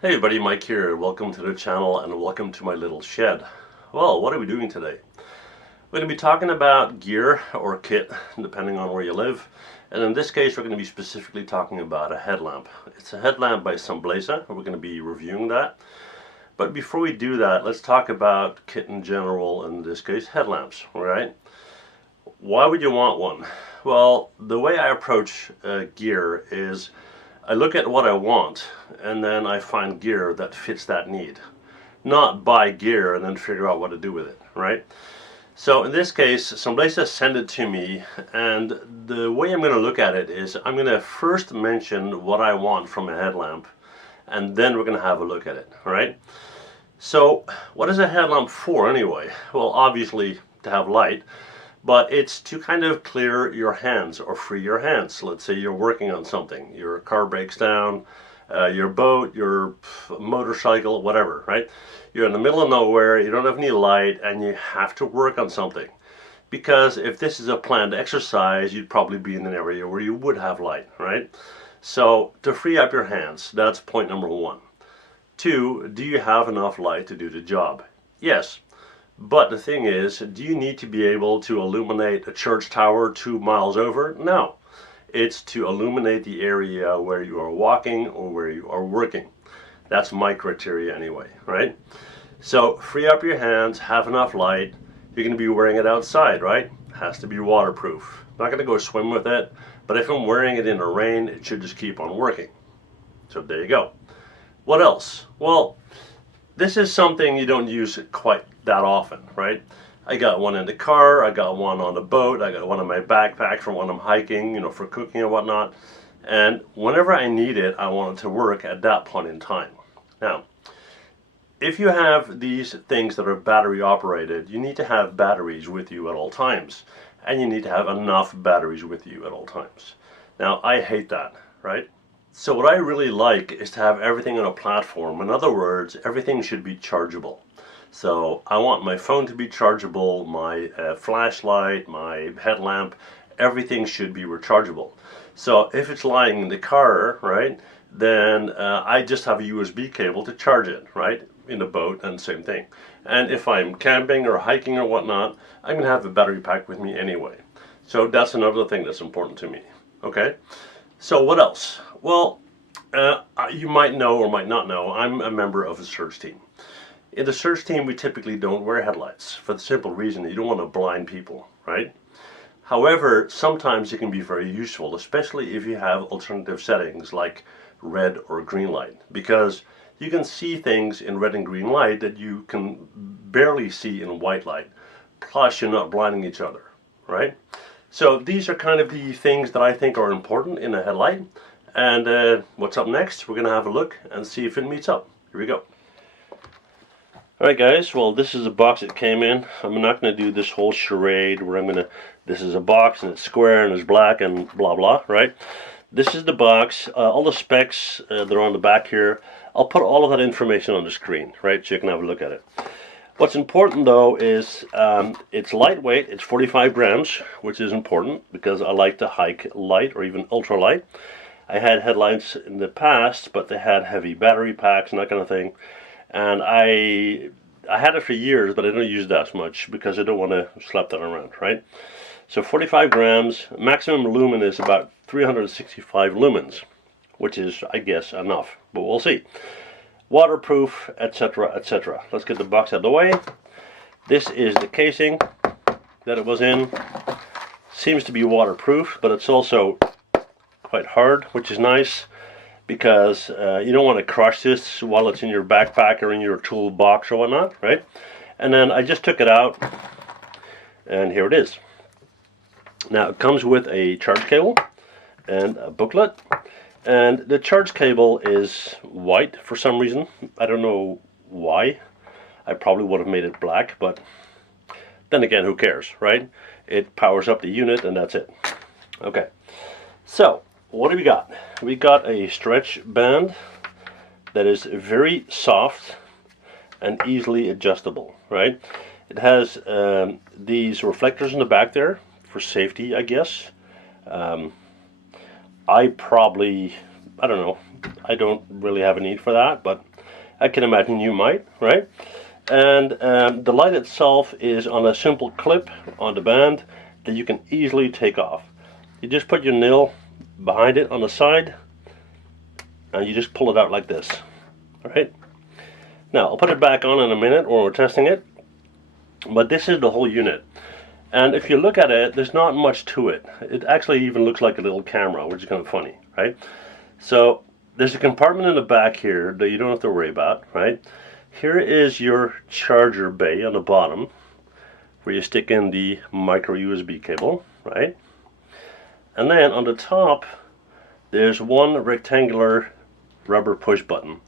Hey everybody, Mike here. Welcome to the channel and welcome to my little shed. Well, what are we doing today? We're going to be talking about gear or kit, depending on where you live. And in this case, we're going to be specifically talking about a headlamp. It's a headlamp by Sunblesa. We're going to be reviewing that. But before we do that, let's talk about kit in general, in this case, headlamps, all right? Why would you want one? Well, the way I approach gear is I look at what I want and then I find gear that fits that need. Not buy gear and then figure out what to do with it, right? So in this case, Sunblesa sent it to me, and the way I'm going to look at it is I'm going to first mention what I want from a headlamp, and then we're going to have a look at it, right? So what is a headlamp for anyway? Well, obviously to have light, but it's to kind of clear your hands or free your hands. Let's say you're working on something, your car breaks down, your boat, your motorcycle, whatever, right? You're in the middle of nowhere, you don't have any light, and you have to work on something. Because if this is a planned exercise, you'd probably be in an area where you would have light, right? So to free up your hands, that's point number one. Two, do you have enough light to do the job? Yes. But the thing is, do you need to be able to illuminate a church tower 2 miles over? No. It's to illuminate the area where you are walking or where you are working. That's my criteria anyway, right? So free up your hands, have enough light. You're going to be wearing it outside, right? Has to be waterproof. I'm not going to go swim with it, but if I'm wearing it in the rain, it should just keep on working. So there you go. What else? Well, this is something you don't use quite that often, right? I got one in the car, I got one on the boat, I got one in my backpack for when I'm hiking, for cooking and whatnot. And whenever I need it, I want it to work at that point in time. Now, if you have these things that are battery operated, you need to have batteries with you at all times. And you need to have enough batteries with you at all times. Now, I hate that, right? So what I really like is to have everything on a platform. In other words, everything should be chargeable. So I want my phone to be chargeable, my flashlight, my headlamp, everything should be rechargeable. So if it's lying in the car, right, then I just have a USB cable to charge it, right, in the boat, and same thing. And if I'm camping or hiking or whatnot, I'm going to have a battery pack with me anyway. So that's another thing that's important to me, okay? So what else? Well, you might know or might not know, I'm a member of a search team. In the search team, we typically don't wear headlights for the simple reason that you don't want to blind people, right? However, sometimes it can be very useful, especially if you have alternative settings like red or green light, because you can see things in red and green light that you can barely see in white light, plus you're not blinding each other, right? So these are kind of the things that I think are important in a headlight. And what's up next? We're going to have a look and see if it meets up. Here we go. Alright guys, well this is a box that came in. I'm not going to do this whole charade where this is a box and it's square and it's black and blah blah, right? This is the box, all the specs that are on the back here. I'll put all of that information on the screen, right, so you can have a look at it. What's important though is it's lightweight, it's 45 grams, which is important because I like to hike light or even ultra light. I had headlights in the past, but they had heavy battery packs and that kind of thing. And I had it for years, but I don't use that much because I don't want to slap that around, right? So 45 grams, maximum lumen is about 365 lumens, which is, I guess, enough, but we'll see. Waterproof, etc., etc. Let's get the box out of the way. This is the casing that it was in. Seems to be waterproof, but it's also quite hard, which is nice, because you don't want to crush this while it's in your backpack or in your toolbox or whatnot, right? And then I just took it out, and here it is. Now it comes with a charge cable and a booklet, and the charge cable is white for some reason. I don't know why. I probably would have made it black, but then again, who cares, right? It powers up the unit and that's it. Okay, so what do we got? We got a stretch band that is very soft and easily adjustable, right? It has these reflectors in the back there for safety, I guess. I don't know, I don't really have a need for that, but I can imagine you might, right? And the light itself is on a simple clip on the band that you can easily take off. You just put your nail behind it on the side and you just pull it out like this. Alright? Now I'll put it back on in a minute when we're testing it. But this is the whole unit. And if you look at it, there's not much to it. It actually even looks like a little camera, which is kind of funny, right? So there's a compartment in the back here that you don't have to worry about, right? Here is your charger bay on the bottom, where you stick in the micro USB cable, right? And then on the top, there's one rectangular rubber push button.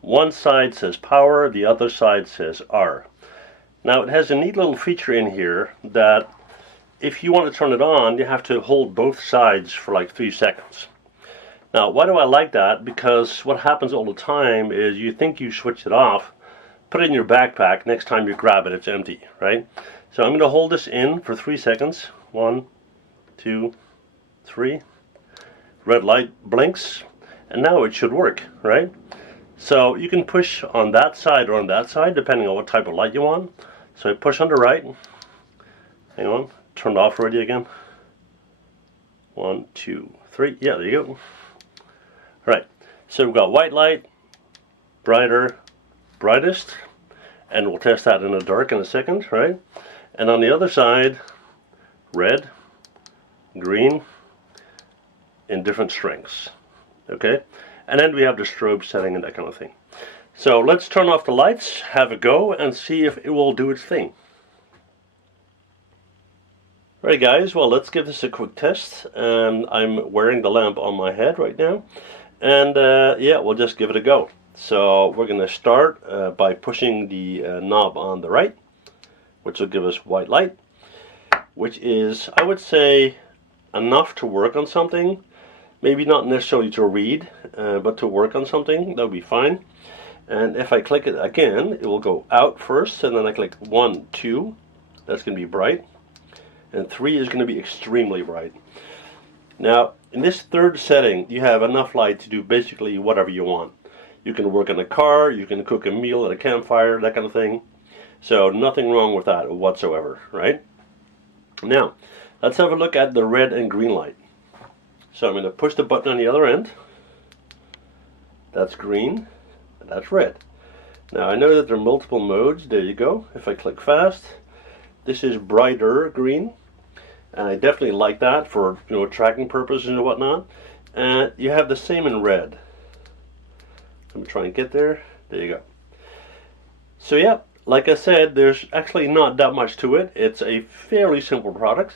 One side says power, the other side says R. Now it has a neat little feature in here that if you want to turn it on, you have to hold both sides for like 3 seconds. Now why do I like that? Because what happens all the time is you think you switched it off, put it in your backpack, next time you grab it it's empty, right? So I'm going to hold this in for 3 seconds. 1, 2, 3. Red light blinks, and now it should work, right? So you can push on that side or on that side depending on what type of light you want. So I push on the right. Hang on, turned off already again. 1, 2, 3. Yeah, there you go. Alright, so we've got white light, brighter, brightest, and we'll test that in the dark in a second, right? And on the other side, red, green, in different strengths. Okay? And then we have the strobe setting and that kind of thing. So let's turn off the lights, have a go, and see if it will do its thing. Alright guys, well let's give this a quick test. I'm wearing the lamp on my head right now. And yeah, we'll just give it a go. So we're going to start by pushing the knob on the right, which will give us white light, which is, I would say, enough to work on something. Maybe not necessarily to read, but to work on something, that would be fine. And if I click it again, it will go out first, and then I click 1, 2, that's going to be bright, and 3 is going to be extremely bright. Now, in this third setting, you have enough light to do basically whatever you want. You can work in a car, you can cook a meal at a campfire, that kind of thing. So nothing wrong with that whatsoever, right? Now, let's have a look at the red and green light. So I'm going to push the button on the other end. That's green, and that's red. Now I know that there are multiple modes. There you go. If I click fast, this is brighter green, and I definitely like that for tracking purposes and whatnot. And you have the same in red. Let me try and get there. There you go. So yeah, like I said, there's actually not that much to it. It's a fairly simple product,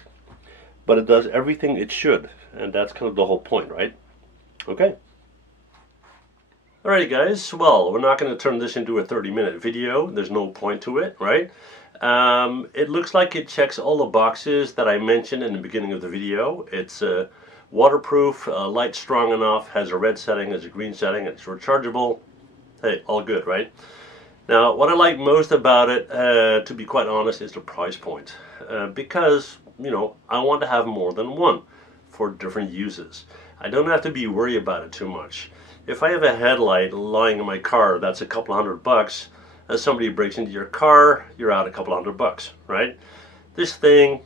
but it does everything it should, and that's kind of the whole point, right? Okay. Alrighty guys, well, we're not going to turn this into a 30-minute video. There's no point to it, right? It looks like it checks all the boxes that I mentioned in the beginning of the video. It's waterproof, light strong enough, has a red setting, has a green setting, it's rechargeable. Hey, all good, right? Now, what I like most about it, to be quite honest, is the price point. Because, I want to have more than one for different uses. I don't have to be worried about it too much. If I have a headlight lying in my car that's a couple $100, and somebody breaks into your car, you're out a couple $100, right? This thing,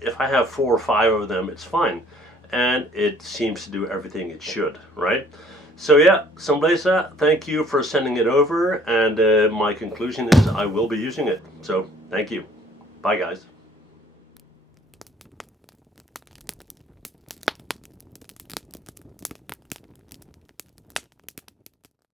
if I have 4 or 5 of them, it's fine. And it seems to do everything it should, right? So yeah, Sunblesa, thank you for sending it over, and my conclusion is I will be using it. So thank you. Bye guys.